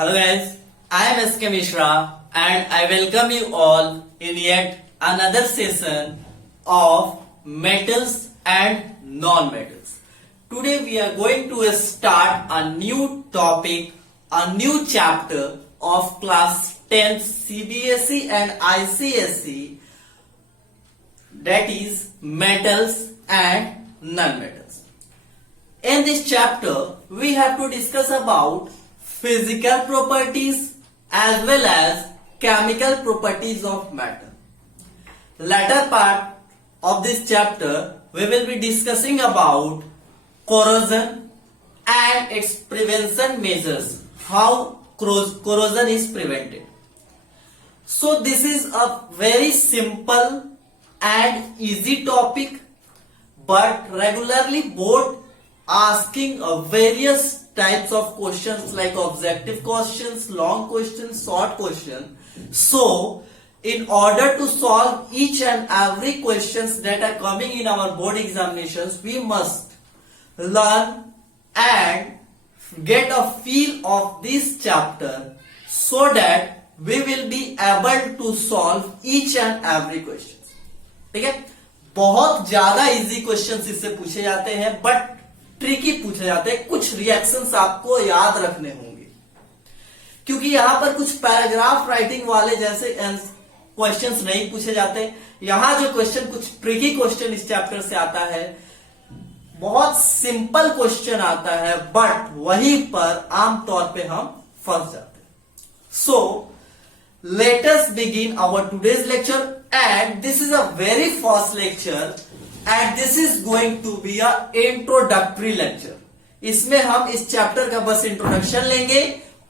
Hello guys, I am SK Mishra and I welcome you all in yet another session of metals and non-metals. Today we are going to start a new topic, a new chapter of class 10 CBSE and ICSE, that is metals and non-metals. In this chapter we have to discuss about physical properties as well as chemical properties of metal. Latter part of this chapter we will be discussing about corrosion and its prevention measures, how corrosion is prevented. So this is a very simple and easy topic, but regularly board asking various types of questions like objective questions, long questions, short question. So in order to solve each and every questions that are coming in our board examinations, we must learn and get a feel of this chapter so that we will be able to solve each and every question. ठीक है, बहुत ज्यादा easy questions इससे पूछे जाते हैं but tricky पूछे जाते हैं. कुछ रिएक्शंस आपको याद रखने होंगे क्योंकि यहां पर कुछ पैराग्राफ राइटिंग वाले जैसे क्वेश्चंस नहीं पूछे जाते. यहां जो क्वेश्चन कुछ ट्रिकी क्वेश्चन इस चैप्टर से आता है, बहुत सिंपल क्वेश्चन आता है बट वहीं पर आमतौर पे हम फंस जाते हैं. सो let us begin our today's lecture, and this is a very first lecture and this is going to be a introductory lecture. इसमें हम इस चैप्टर का बस इंट्रोडक्शन लेंगे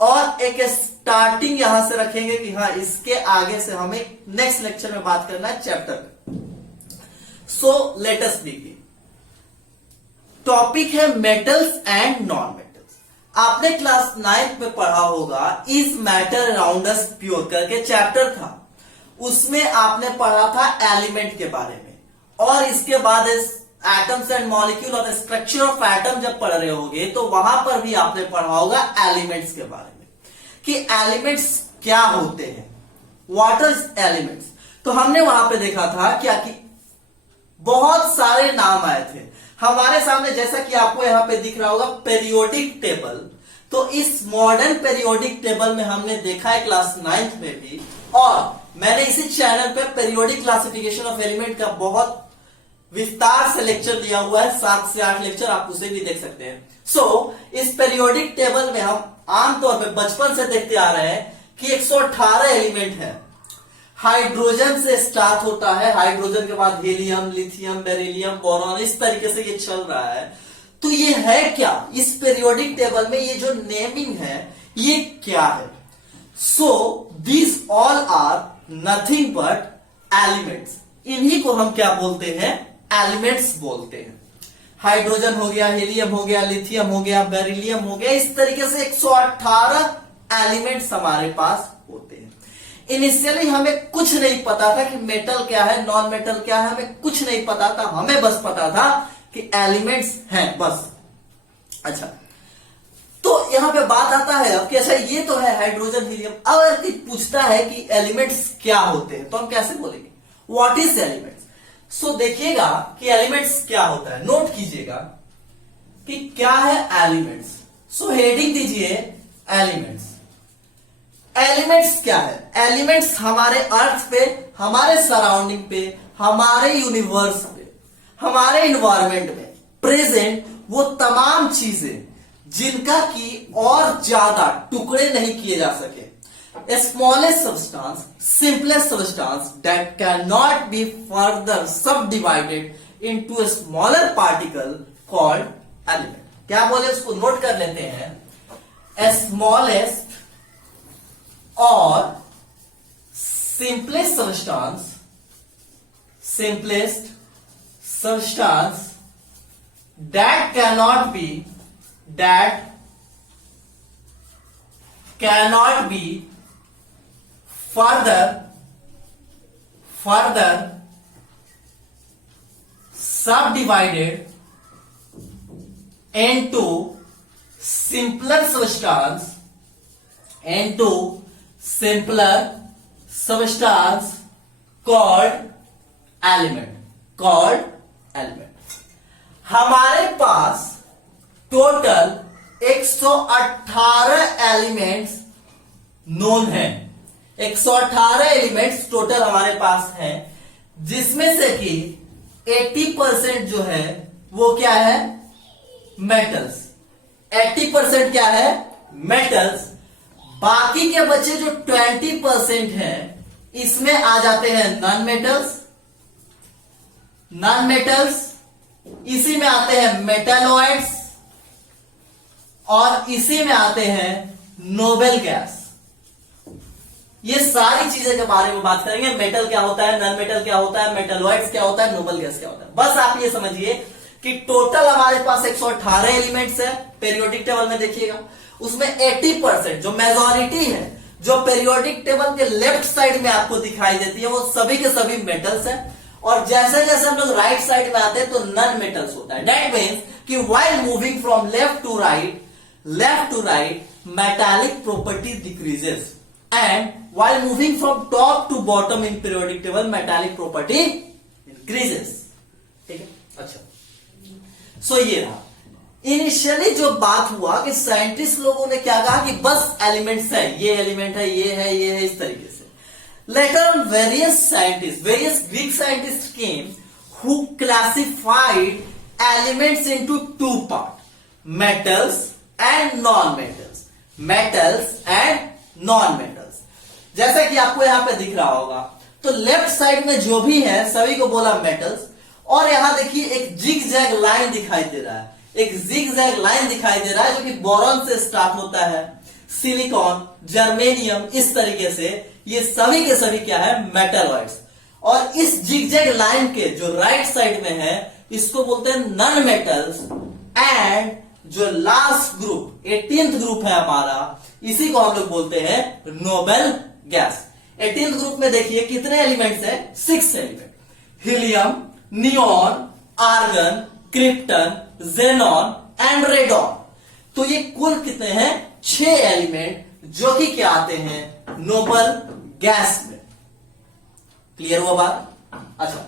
और एक स्टार्टिंग यहां से रखेंगे कि हाँ इसके आगे से हमें नेक्स्ट लेक्चर में बात करना है चैप्टर पे. So let us begin. Topic है मेटल्स एंड नॉन मेटल्स. आपने क्लास 9 में पढ़ा होगा is matter around us pure करके चैप्टर था. उसमें आपने पढ़ा था एलिमेंट के बारे में और इसके बाद एटम्स एंड मॉलिक्यूल और स्ट्रक्चर ऑफ एटम जब पढ़ रहे होगे तो वहां पर भी आपने पढ़ा होगा एलिमेंट्स के बारे में कि एलिमेंट्स क्या होते हैं, व्हाट इज एलिमेंट्स. तो हमने वहां पे देखा था क्या कि बहुत सारे नाम आए थे हमारे सामने, जैसा कि आपको यहां पे दिख रहा होगा पेरियोडिक टेबल. तो इस मॉडर्न पेरियोडिक टेबल में हमने देखा है क्लास 9 में भी, और मैंने इसी चैनल पे पेरियोडिक क्लासिफिकेशन ऑफ एलिमेंट का बहुत विस्तार से लेक्चर दिया हुआ है, 7 से 8 लेक्चर, आप उसे भी देख सकते हैं. सो इस पेरियोडिक टेबल में हम आमतौर पर बचपन से देखते आ रहे हैं कि 118 एलिमेंट है. हाइड्रोजन से स्टार्ट होता है, हाइड्रोजन के बाद हीलियम, लिथियम, बेरिलियम, बोरॉन, इस तरीके से ये चल रहा है. तो ये है क्या, इस पेरियोडिक टेबल में ये जो नेमिंग है ये क्या है. So these all are nothing but elements. इन्हीं को हम क्या बोलते हैं, एलिमेंट्स बोलते हैं. हाइड्रोजन हो गया, हीलियम हो गया, लिथियम हो गया, बेरिलियम हो गया, इस तरीके से 118 एलिमेंट्स हमारे पास होते हैं. इनिशियली हमें कुछ नहीं पता था कि मेटल क्या है, नॉन मेटल क्या है, हमें कुछ नहीं पता था. हमें बस पता था कि एलिमेंट्स हैं बस. अच्छा, तो यहां पे बात आता है अब कि अच्छा ये तो है हाइड्रोजन, हीलियम. अब अगर कोई पूछता है कि एलिमेंट्स क्या होते हैं तो हम कैसे बोलेंगे, व्हाट इज एलिमेंट्स. सो देखिएगा कि एलिमेंट्स क्या होता है, नोट कीजिएगा कि क्या है एलिमेंट्स. सो हेडिंग दीजिए एलिमेंट्स. एलिमेंट्स क्या है, एलिमेंट्स हमारे अर्थ पे, हमारे सराउंडिंग पे, हमारे यूनिवर्स पे, हमारे इन्वायरमेंट में प्रेजेंट वो तमाम चीजें जिनका की और ज्यादा टुकड़े नहीं किए जा सके. Smallest substance, simplest substance that can not be further subdivided into a smaller particle called element. क्या बोले, उसको नोट कर लेते हैं. Smallest or simplest substance that cannot be further subdivided into simpler substance into simpler substance called element। हमारे पास total 118 elements known है। 118 elements total हमारे पास हैं, जिसमें से कि 80% जो है वो क्या है, मेटल्स। 80% क्या है, मेटल्स। बाकी के बचे जो 20% है, इसमें आ जाते हैं नॉन मेटल्स, इसी में आते हैं मेटालॉइड्स, और इसी में आते हैं नोबल गैस। ये सारी चीजें के बारे में बात करेंगे। मेटल क्या होता है, नॉन मेटल क्या होता है, मेटालॉइड्स क्या होता है, नोबल गैस क्या होता है। बस आप ये समझिए कि टोटल हमारे पास 118 एलिमेंट्स है। पेरियोडिक टेबल में देखिएगा, उसमें 80% जो मेजॉरिटी है, जो पेरियोडिक टेबल के लेफ्ट साइड में आपको दिखाई देती है, वो सभी के सभी मेटल्स है। और जैसे जैसे हम लोग राइट साइड में आते हैं तो नॉन मेटल्स होता है। दैट मीन्स कि while moving from left to right metallic property decreases, and while moving from top to bottom in periodic table metallic property increases। ठीक है, अच्छा। सो ये रहा इनिशियली जो बात हुआ कि साइंटिस्ट लोगों ने क्या कहा कि बस एलिमेंट्स है, ये एलिमेंट है, ये है, ये है, इस तरीके से। Later on various Greek scientist came who classified elements into two part, metals and non metals. जैसा कि आपको यहां पे दिख रहा होगा, तो लेफ्ट साइड में जो भी है सभी को बोला मेटल्स। और यहां देखिए एक जिग जैग लाइन दिखाई दे रहा है, जो कि बोरॉन से स्टार्ट होता है, सिलिकॉन, जर्मेनियम, इस तरीके से ये सभी के सभी क्या है, मेटलॉइड्स। और इस जिग जैग लाइन के जो राइट साइड में है, इसको बोलते हैं नॉन मेटल्स। एंड जो लास्ट ग्रुप 18th ग्रुप है हमारा, इसी को हम लोग बोलते हैं नोबल गैस। 18th ग्रुप में देखिए कितने एलिमेंट्स है, 6 element, helium, neon, argon, krypton, xenon and radon. तो ये कुल कितने हैं, 6 एलिमेंट, जो कि क्या आते हैं नोबल गैस में। क्लियर हुआ बात? अच्छा,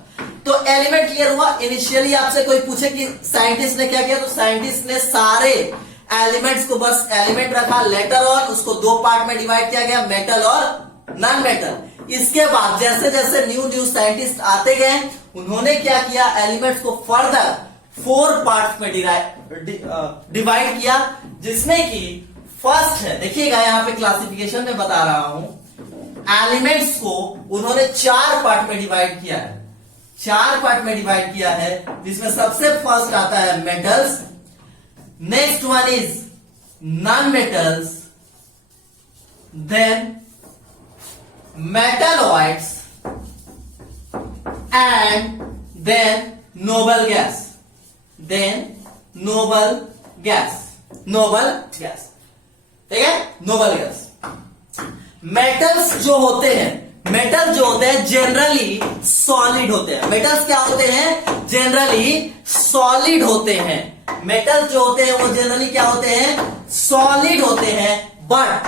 तो एलिमेंट क्लियर हुआ। इनिशियली आपसे कोई पूछे कि साइंटिस्ट ने क्या किया, तो साइंटिस्ट ने सारे एलिमेंट्स को बस एलिमेंट रखा। लेटर ऑन उसको 2 पार्ट में डिवाइड किया गया, मेटल और नॉन मेटल। इसके बाद जैसे जैसे न्यू साइंटिस्ट आते गए, उन्होंने क्या किया, एलिमेंट्स को फर्दर 4 पार्ट में डिवाइड किया, जिसमें कि फर्स्ट है, देखिएगा यहां पे क्लासिफिकेशन में बता रहा हूं, एलिमेंट्स को उन्होंने 4 पार्ट में डिवाइड किया है। 4 पार्ट में डिवाइड किया है, जिसमें सबसे फर्स्ट आता है metals, next one is non metals, then metalloids and then noble gas. ठीक है, नोबल गैस। मेटल्स जो होते हैं जनरली सॉलिड होते हैं। मेटल्स क्या होते हैं, जनरली सॉलिड होते हैं। मेटल्स जो होते हैं वो जनरली क्या होते हैं, सॉलिड होते हैं। बट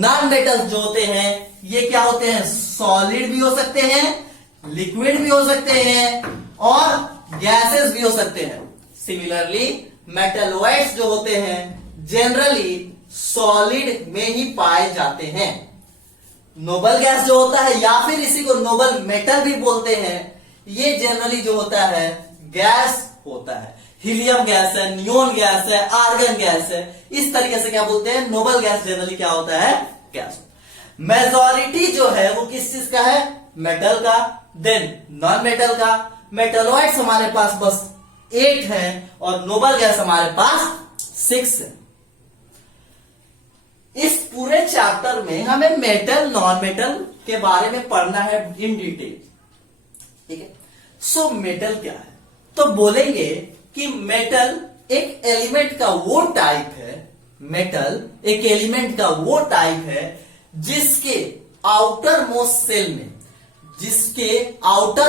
नॉन मेटल्स जो होते हैं ये क्या होते हैं, सॉलिड भी हो सकते हैं, लिक्विड भी हो सकते हैं, और गैसेस भी हो सकते हैं। सिमिलरली मेटलॉइड्स जो होते हैं जनरली सॉलिड में ही पाए जाते हैं। नोबल गैस जो होता है, या फिर इसी को नोबल मेटल भी बोलते हैं, ये जनरली जो होता है गैस होता है। हीलियम गैस है, नियोन गैस है, आर्गन गैस है, इस तरीके से क्या बोलते हैं, नोबल गैस जनरली क्या होता है, गैस। मेजॉरिटी जो है वो किस चीज का है, मेटल का, देन नॉन मेटल का। मेटलॉइड्स हमारे पास बस 8 है, और नोबल गैस हमारे पास 6 है। इस पूरे चैप्टर में हमें मेटल नॉन मेटल के बारे में पढ़ना है इन डिटेल। ठीक है, सो मेटल क्या है, तो बोलेंगे कि मेटल एक एलिमेंट का वो टाइप है, मेटल एक एलिमेंट का वो टाइप है जिसके आउटर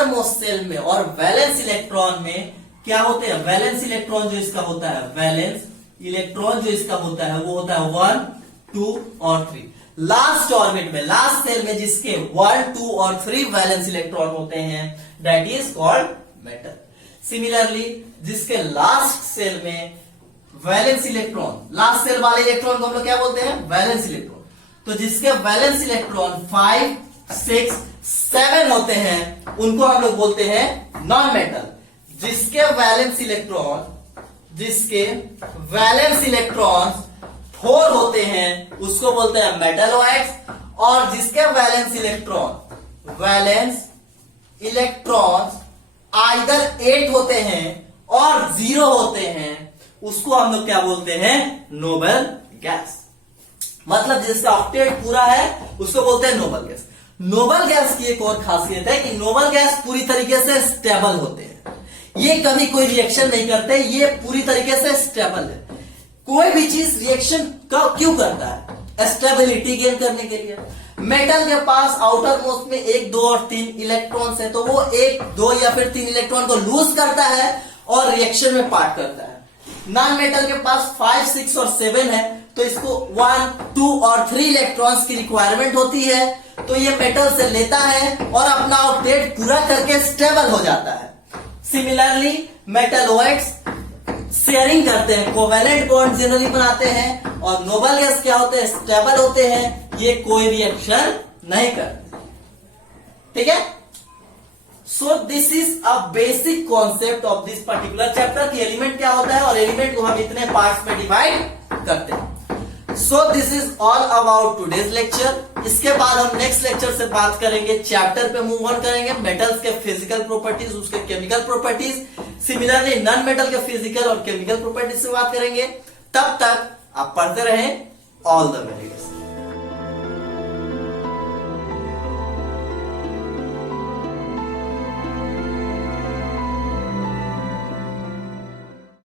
मोस्ट सेल में और वैलेंस इलेक्ट्रॉन में क्या होते हैं, वैलेंस इलेक्ट्रॉन जो इसका होता है, वैलेंस इलेक्ट्रॉन जो इसका होता है वो होता है 1 2 और 3। लास्ट ऑर्बिट में, लास्ट सेल में जिसके 1, 2 और 3 वैलेंस इलेक्ट्रॉन होते हैं, that is called metal. Similarly जिसके लास्ट सेल में वैलेंस इलेक्ट्रॉन, लास्ट सेल वाले इलेक्ट्रॉन को हम लोग क्या बोलते हैं, वैलेंस इलेक्ट्रॉन। तो जिसके वैलेंस इलेक्ट्रॉन 5, 6, 7 होते हैं उनको हम लोग बोलते हैं नॉन मेटल। जिसके वैलेंस इलेक्ट्रॉन 4 होते हैं उसको बोलते हैं मेटलॉइड्स, और जिसके वैलेंस इलेक्ट्रॉन आइदर 8 होते हैं और 0 होते हैं उसको हम लोग क्या बोलते हैं, नोबल गैस। मतलब जिसका ऑक्टेट पूरा है उसको बोलते हैं नोबल गैस। नोबल गैस की एक और खासियत है कि नोबल गैस पूरी तरीके से स्टेबल होते हैं, ये कभी कोई रिएक्शन नहीं करते, ये पूरी तरीके से स्टेबल है। कोई भी चीज रिएक्शन क्यों करता है, स्टेबिलिटी गेन करने के लिए। मेटल के पास आउटर मोस्ट में 1, 2 और 3 इलेक्ट्रॉन्स है, तो वो 1, 2 या फिर 3 इलेक्ट्रॉन को लूज करता है और रिएक्शन में पार्ट करता है। नॉन मेटल के पास 5, 6 और 7 है, तो इसको 1, 2 और 3 इलेक्ट्रॉन्स की रिक्वायरमेंट होती है, तो ये मेटल से लेता है और अपना ऑक्टेट पूरा करके स्टेबल हो जाता है। सिमिलरली मेटलॉइड्स शेयरिंग करते हैं, कोवेलेंट बॉन्ड जनरली बनाते हैं, और नोबल गैस क्या होते हैं, स्टेबल होते हैं, ये कोई रिएक्शन नहीं करते। ठीक है, so this is a basic concept of this particular chapter कि एलिमेंट क्या होता है और एलिमेंट को हम इतने पार्ट्स में डिवाइड करते हैं। So this is all about today's lecture. इसके बाद हम नेक्स्ट लेक्चर से बात करेंगे, चैप्टर पे मूव ऑन करेंगे, मेटल्स के फिजिकल प्रॉपर्टीज, उसके chemical properties, similarly non metal के फिजिकल और केमिकल प्रॉपर्टीज से बात करेंगे। तब तक आप पढ़ते रहें। All the very best.